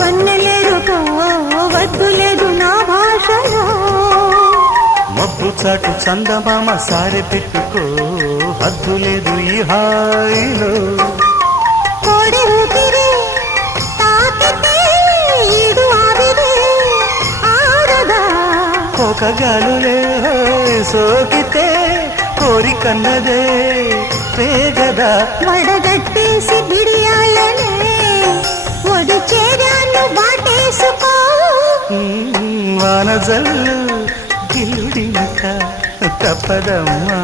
వన్నెలేరుకో వద్దులేదు నా భాషలో మబ్బు చాటు చందమామ సారె పెట్టుకో హద్దు లేదు ఈ హాయిలో కోడి ఊపిరి తాకితే ఈడు ఆవిరి ఆరదా కోకగాలులే సోకితే కోరికన్నదే పేగదా వడగట్టేసి బిడియాలనే ఒడి చేరాను వాటేసుకో వానజల్లు గిల్లుడింక తప్పదమ్మా